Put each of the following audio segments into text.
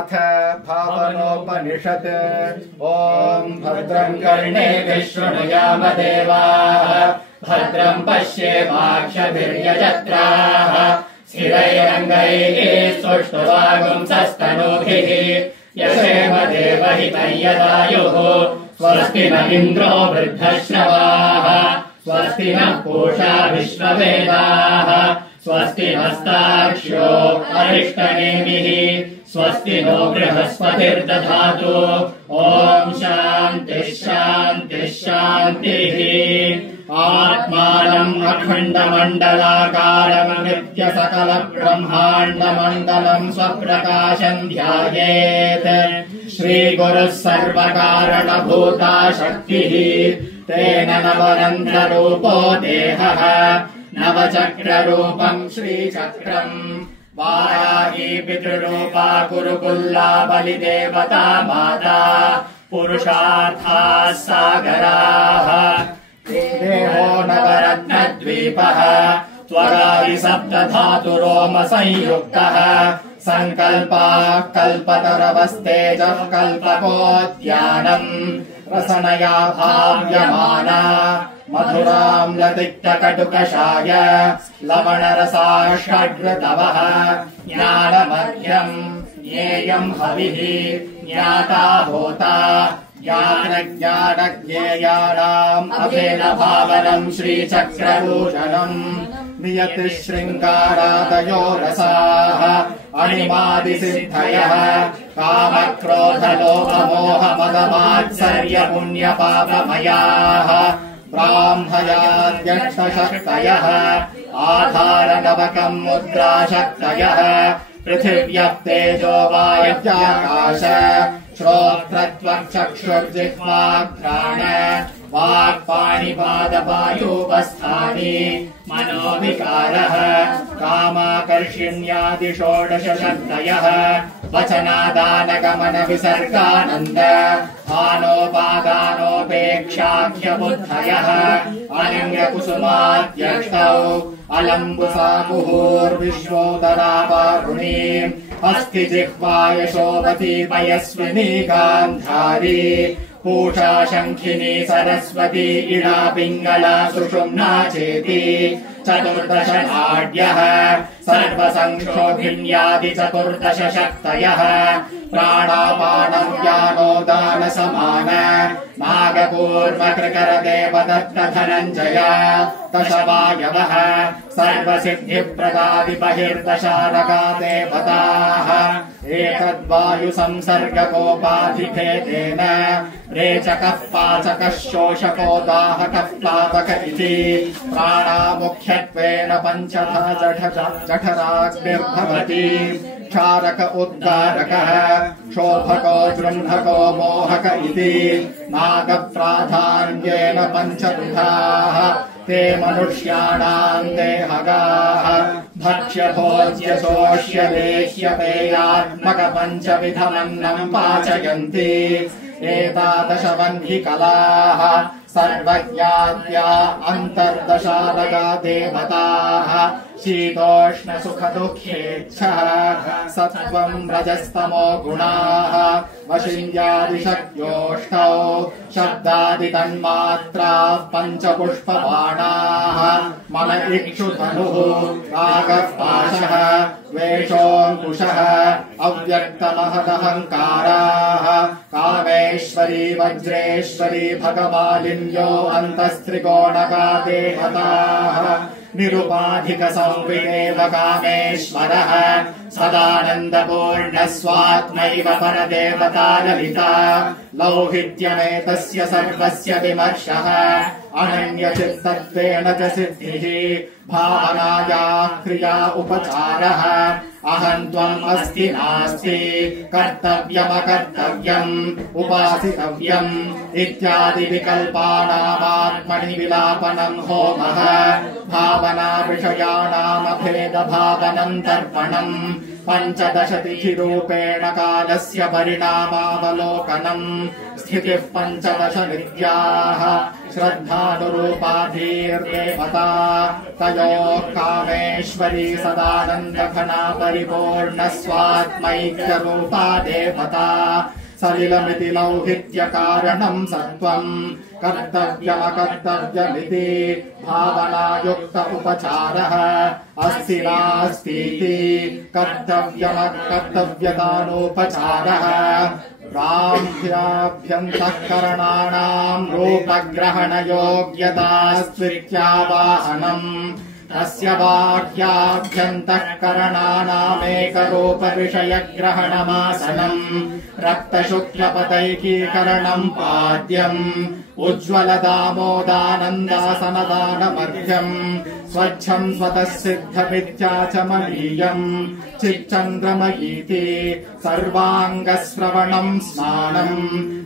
अथ भावनोपनिषत् ॐ भद्रं कर्णेभिः शृणुयाम देवाः भद्रं पश्येमाक्षभिर्यजत्राः स्थिरैरङ्गैः सुष्ठुवागुंसस्तनूभिः यशेम देवहितं यदायुः स्वस्ति न इन्द्रो वृद्धश्रवाः स्वस्ति नः पूषा विश्ववेदाः स्वस्ति नस्ताक्ष्यो अरिष्टनेमिः स्वस्ति नो बृहस्पतिर्दधातु ॐ शान्तिः शान्तिः शान्तिः आत्मानम् अखण्डमण्डलाकारम् नित्यसकलब्रह्माण्डमण्डलम् स्वप्रकाशम् ध्यायेत् श्रीगुरुः सर्वकारणभूता शक्तिः तेन नवरन्ध्ररूपो देहः नवचक्ररूपम् श्रीचक्रम् वाराही पितृरूपा कुरुकुल्ला बलिदेवता माता पुरुषार्थाः सागराः देहो नवरत्नद्वीपः त्वगादि सप्तधातुरोम संयुक्तः सङ्कल्पाः कल्पतरवस्तेजः कल्पकोद्यानम् रसनया भाव्यमाना मधुराम् लतिक्तकटुकषाय लवणरसा षड्ऋतवः ज्ञानमध्यम् ज्ञेयम् हविः ज्ञाता होता ज्ञानज्ञानज्ञेयाणाम् अभेदभावनम् श्रीचक्रभूषणम् नियतिशृङ्गारादयो रसाः अणिमादिसिद्धयः कामक्रोधलोभमोहमदमात्सर्यपुण्यपापमयाः ब्राह्मयाद्यष्टशक्तयः आधारनवकम् मुद्राशक्तयः पृथिव्यः तेजो वायव्याकाश श्रोत्रत्वक्चक्षुर्जिह्वाघ्राण वाक्पाणिपादपायूपस्थानि मनोविकारः कामाकर्षिण्यादि षोडशशक्तयः वचनादानगमन विसर्गानन्द आनोपादानोपेक्षाख्यबुद्धयः अलिङ्गकुसुमाद्यष्टौ अलम्बुसाकुहूर्विश्वोदरावारुणीम् अस्ति जिह्वा यशोवती पयस्विनी गान्धारी पूषा शङ्खिनी सरस्वती इळा पिङ्गला सुषुम्ना चेति चतुर्दश नाड्यः सर्वसंक्षोभिण्यादि चतुर्दश शक्तयः प्राणापानव्यानोदानसमान नागकूर्मकृकरदेवदत्त धनञ्जय दशवायवः सर्वसिद्धिप्रदादि बहिर्दशानगा देवताः एतद्वायुसंसर्गकोपाधिभेदेन रेचकः पाचकः शोषको दाहकः प्लावक इति प्राणामुख्यत्वेन पञ्चधा जठराग्निर्भवति क्षारक उद्गारकः क्षोभको जृम्भको मोहक इति नागप्राधान्येन पञ्चविधाः ते मनुष्याणाम् देहगाः भक्ष्यभोज्य शोष्य लेह्य पेयात्मक पञ्चविधमन्नम् पाचयन्ति एतादशवह्नि कलाः सर्वज्ञाद्या अन्तर्दशानगा देवताः शीतोष्ण सुख दुःखेच्छः सत्त्वम् रजस्तमो गुणाः वशिन्यादिशक्त्योष्टौ शब्दादि तन्मात्राः पञ्चपुष्पबाणाः मन इक्षुधनुः रागः पाशः द्वेषोऽङ्कुशः अव्यक्तमहदहङ्काराः कामेश्वरी वज्रेश्वरी भगमालिन्यो अन्तस्त्रिकोणगा देवताः निरुपाधिक संविदेव कामेश्वरः सदानन्दपूर्ण स्वात्मैव परदेवता ललिता लौहित्यमेतस्य सर्वस्य विमर्शः अनन्यचित्तत्वेन च सिद्धिः भावनाया क्रिया उपचारः अहम् त्वम् अस्ति नास्ति कर्तव्यमकर्तव्यम् उपासितव्यम् इत्यादि विकल्पानामात्मनि विलापनम् होमः भावना विषयाणामभेदभावनम् तर्पणम् पञ्चदशतिथिरूपेण कालस्य परिणामावलोकनम् स्थितिः पञ्चदश नित्याः श्रद्धानुरूपाधीर्देवता तयोः कामेश्वरी सदानन्दघना परिपूर्ण स्वात्मैक्यरूपा देवता सलिलमिति लौहित्यकारणम् सत्त्वम् कर्तव्यमकर्तव्यमिति भावनायुक्त उपचारः अस्ति नास्तीति कर्तव्यमकर्तव्यतानोपचारः प्राभ्याभ्यन्तःकरणानाम् रूपग्रहणयोग्यतास्त्वित्यावाहनम् तस्य बाह्याभ्यन्तःकरणानामेकरूपविषयग्रहणमासनम् रक्तशुक्लपदैकीकरणम् पाद्यम् उज्ज्वलदामोदानन्दासनदानमध्यम् स्वच्छम् स्वतः सिद्धमित्याचमनीयम् चिच्चन्द्रमयीति सर्वाङ्गश्रवणम् स्नानम्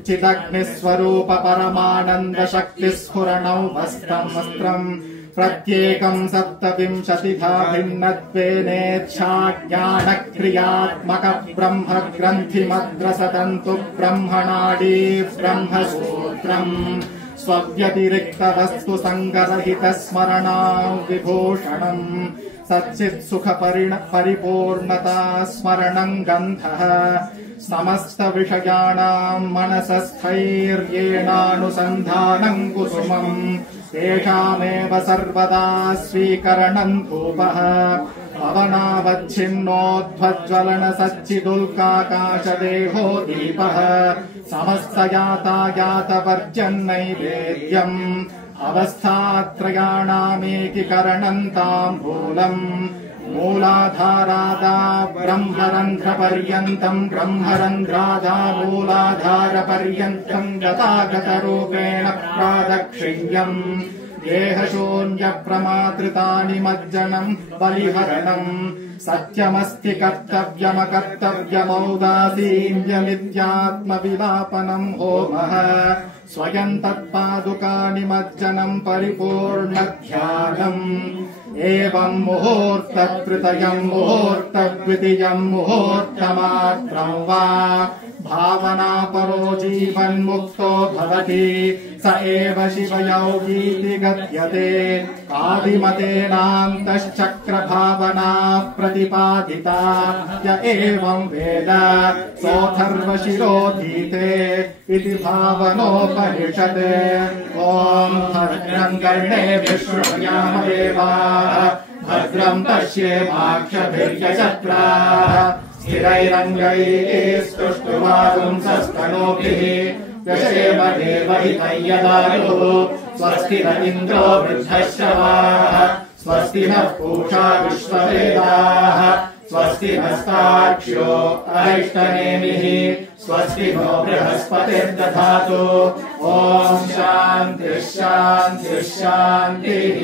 चिदग्निस्वरूप परमानन्दशक्तिस्फुरणौ वस्त्रम् प्रत्येकम् 27धा भिन्नत्वेनेच्छाज्ञानक्रियात्मक ब्रह्म ग्रन्थिमद्रसतन्तु ब्रह्मणाडी ब्रह्मसूत्रम् स्वव्यतिरिक्तवस्तु सङ्गरहितस्मरणा विभूषणम् सच्चित्सुख परिपूर्णता स्मरणम् गन्धः समस्त विषयाणाम् मनसस्थैर्येणानुसन्धानम् कुसुमम् तेषामेव सर्वदा स्वीकरणम् धूपः पवनावच्छिन्नोद्ध्वज्ज्वलन सच्चिदुल्काकाशदेहो दीपः समस्तयातायातवर्जन्नैवेद्यम् अवस्थात्रयाणामेकीकरणम् ताम्बूलम् मूलाधारादा ब्रह्मरन्ध्रपर्यन्तम् ब्रह्मरन्ध्रादा मूलाधारपर्यन्तम् गतागतरूपेण प्रादक्षिण्यम् देहशून्यप्रमातृतानि मज्जनम् बलिहरणम् सत्यमस्ति कर्तव्यमकर्तव्यमौदासीन्यमित्यात्मविलापनम् होमः स्वयम् तत्पादुकानि मज्जनम् परिपूर्णध्यानम् एवम् मुहूर्तत्तृतीयम् मुहूर्तद्वितीयम् मुहूर्तमात्रम् वा भावनापरो जीवन्मुक्तो भवति स एव शिवयोगीति गत्यते आदिमतेनान्तश्चक्रभावना प्रतिपादिता य एवम् वेद सोऽथर्वशिरोधीते इति भावनोपनिषत् ॐ भद्रम् कर्णेभिः शृणुयामदेवाः भद्रम् पश्येमाक्षभिर्यजत्राः स्थिरैरङ्गैस्तुष्टुवागुंसस्तनूभिः यशेम देवहितैयदायुः स्वस्ति न इन्द्रो वृद्धश्रवाः स्वस्ति नः पूषा विश्ववेदाः स्वस्ति नस्तार्क्ष्यो अरिष्टनेमिः स्वस्ति नो बृहस्पतिर्दधातु ॐ शान्तिः शान्तिः शान्तिः